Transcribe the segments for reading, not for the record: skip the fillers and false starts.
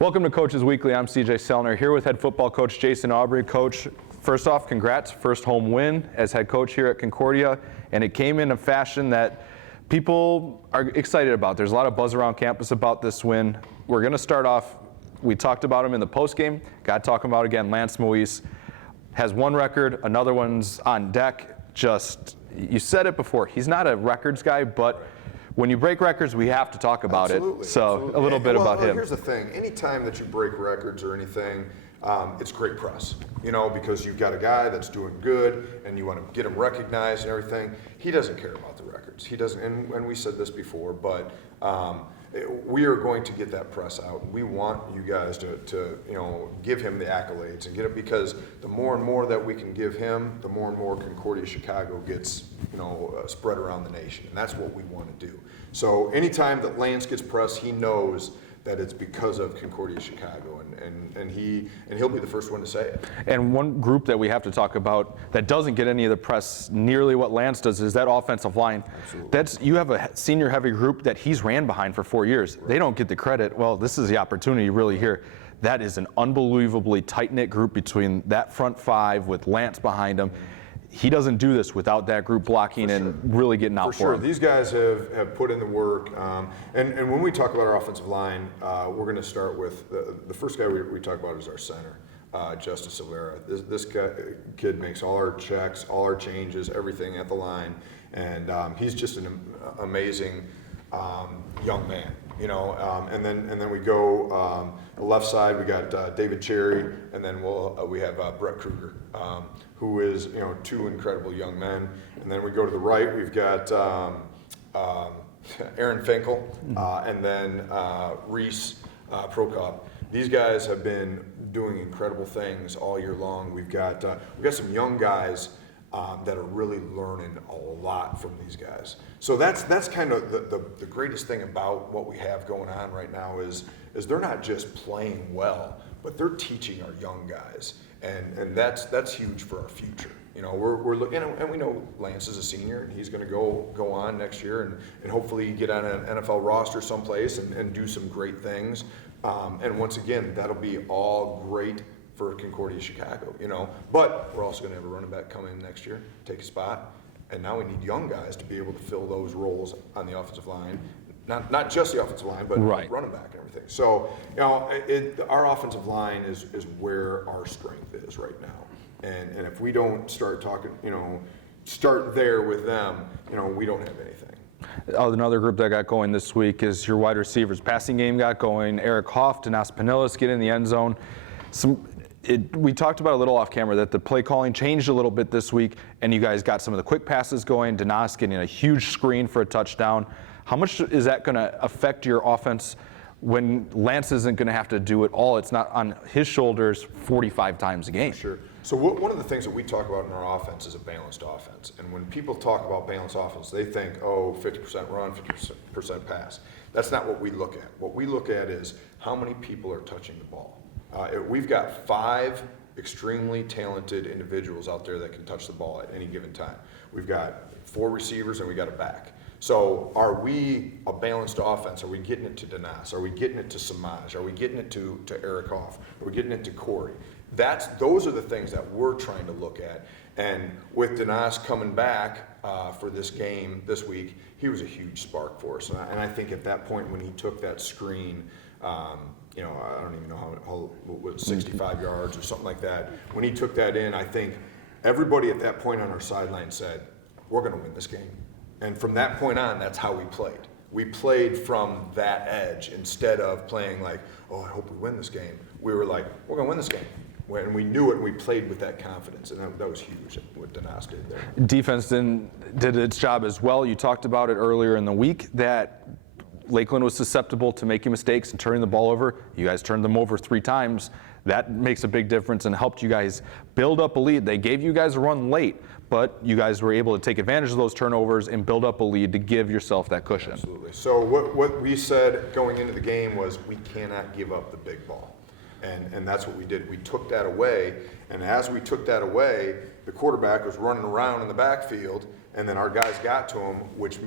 Welcome to Coaches Weekly. I'm CJ Selner here with head football coach Jason Aubry. Coach, first off, congrats. First home win as head coach here at Concordia, and it came in a fashion that people are excited about. There's a lot of buzz around campus about this win. We're going to start off, we talked about him in the postgame, got talking about again, Lance Moise has one record, another one's on deck. You said it before, he's not a records guy, but when you break records, we have to talk about it. So a little bit about him. Here's the thing. Anytime that you break records or anything, it's great press, because you've got a guy that's doing good and you want to get him recognized and everything. He doesn't care about the records. He doesn't, and we said this before, but we are going to get that press out. We want you guys to give him the accolades and get it, because the more and more that we can give him, the more and more Concordia Chicago gets spread around the nation, and that's what we want to do. So anytime that Lance gets press, he knows that it's because of Concordia Chicago, and he'll be the first one to say it. And one group that we have to talk about that doesn't get any of the press nearly what Lance does is that offensive line. Absolutely. You have a senior heavy group that he's ran behind for 4 years. Right. They don't get the credit. Well, this is the opportunity really here. That is an unbelievably tight-knit group between that front five with Lance behind him. He doesn't do this without that group blocking and really getting out for him. These guys have put in the work. And when we talk about our offensive line, we're going to start with the first guy we talk about is our center, Justice Aurora. This kid makes all our checks, all our changes, everything at the line. And he's just an amazing young man. And then we go the left side. We got David Cherry, and then we have Brett Kruger, who is two incredible young men. And then we go to the right. We've got Aaron Finkel, and then Reese Prokop. These guys have been doing incredible things all year long. We've got some young guys that are really learning a lot from these guys. So that's kind of the greatest thing about what we have going on right now is they're not just playing well, but they're teaching our young guys, and that's huge for our future. We're looking, and we know Lance is a senior, and he's going to go on next year and hopefully get on an NFL roster someplace and do some great things. And once again, that'll be all great for Concordia Chicago, But we're also going to have a running back come in next year, take a spot, and now we need young guys to be able to fill those roles on the offensive line, not just the offensive line, but right. Running back and everything. So, our offensive line is where our strength is right now, and if we don't start talking, start there with them, we don't have anything. Another group that got going this week is your wide receivers. Passing game got going. Eric Hoff, Danas Pinillas get in the end zone. We talked about a little off camera that the play calling changed a little bit this week, and you guys got some of the quick passes going. Danas getting a huge screen for a touchdown. How much is that going to affect your offense when Lance isn't going to have to do it all? It's not on his shoulders 45 times a game. Sure. So one of the things that we talk about in our offense is a balanced offense. And when people talk about balanced offense, they think, 50% run, 50% pass. That's not what we look at. What we look at is how many people are touching the ball. We've got 5 extremely talented individuals out there that can touch the ball at any given time. We've got 4 receivers and we got a back. So are we a balanced offense? Are we getting it to Danas? Are we getting it to Samaj? Are we getting it to Eric Hoff? Are we getting it to Corey? Those are the things that we're trying to look at. And with Danas coming back for this game this week, he was a huge spark for us. And I think at that point when he took that screen, I don't even know how 65 yards or something like that. When he took that in, I think everybody at that point on our sideline said, we're going to win this game. And from that point on, that's how we played. We played from that edge instead of playing like, I hope we win this game. We were like, we're going to win this game. And we knew it, and we played with that confidence, and that was huge what Danas did there. Defense did its job as well. You talked about it earlier in the week that Lakeland was susceptible to making mistakes and turning the ball over. You guys turned them over 3 times. That makes a big difference and helped you guys build up a lead. They gave you guys a run late, but you guys were able to take advantage of those turnovers and build up a lead to give yourself that cushion. Absolutely. So what we said going into the game was we cannot give up the big ball. And that's what we did. We took that away, and as we took that away, the quarterback was running around in the backfield, and then our guys got to them, which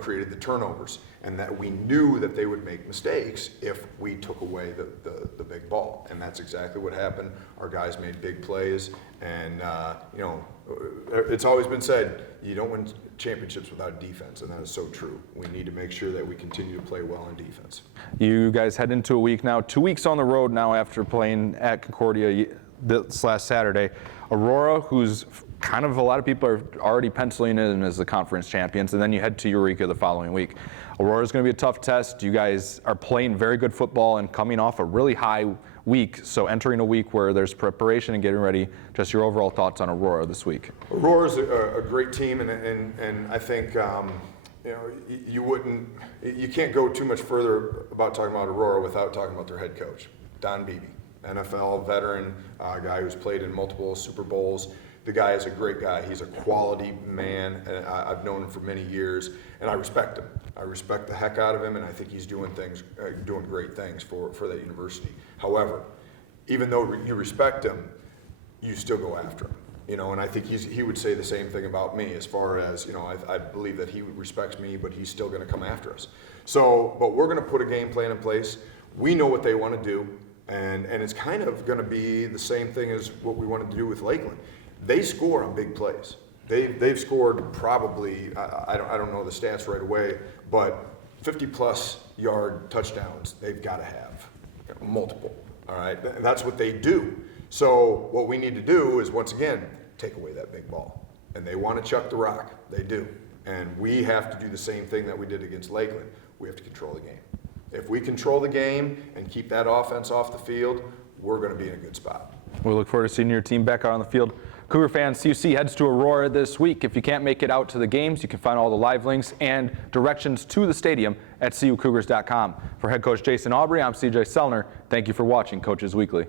created the turnovers, and that we knew that they would make mistakes if we took away the big ball, and that's exactly what happened. Our guys made big plays, and it's always been said, you don't win championships without defense, and that is so true. We need to make sure that we continue to play well on defense. You guys head into a week now, 2 weeks on the road now after playing at Concordia this last Saturday. Aurora, who's kind of a lot of people are already penciling in as the conference champions, and then you head to Eureka the following week. Aurora's going to be a tough test. You guys are playing very good football and coming off a really high week, so entering a week where there's preparation and getting ready, just your overall thoughts on Aurora this week. Aurora's a great team, and I think you can't go too much further about talking about Aurora without talking about their head coach, Don Beebe, NFL veteran, guy who's played in multiple Super Bowls. The guy is a great guy. He's a quality man, and I've known him for many years, and I respect him. I respect the heck out of him, and I think he's doing great things for that university. However, even though you respect him, you still go after him. And I think he would say the same thing about me, as far as, I believe that he respects me, but he's still going to come after us. But we're going to put a game plan in place. We know what they want to do, and it's kind of going to be the same thing as what we wanted to do with Lakeland. They score on big plays. They've scored probably, I don't know the stats right away, but 50-plus yard touchdowns they've got to have, multiple. All right, that's what they do. So what we need to do is, once again, take away that big ball. And they want to chuck the rock. They do. And we have to do the same thing that we did against Lakeland. We have to control the game. If we control the game and keep that offense off the field, we're going to be in a good spot. We look forward to seeing your team back out on the field. Cougar fans, CUC heads to Aurora this week. If you can't make it out to the games, you can find all the live links and directions to the stadium at cucougars.com. For head coach Jason Aubry, I'm CJ Sellner. Thank you for watching Coaches Weekly.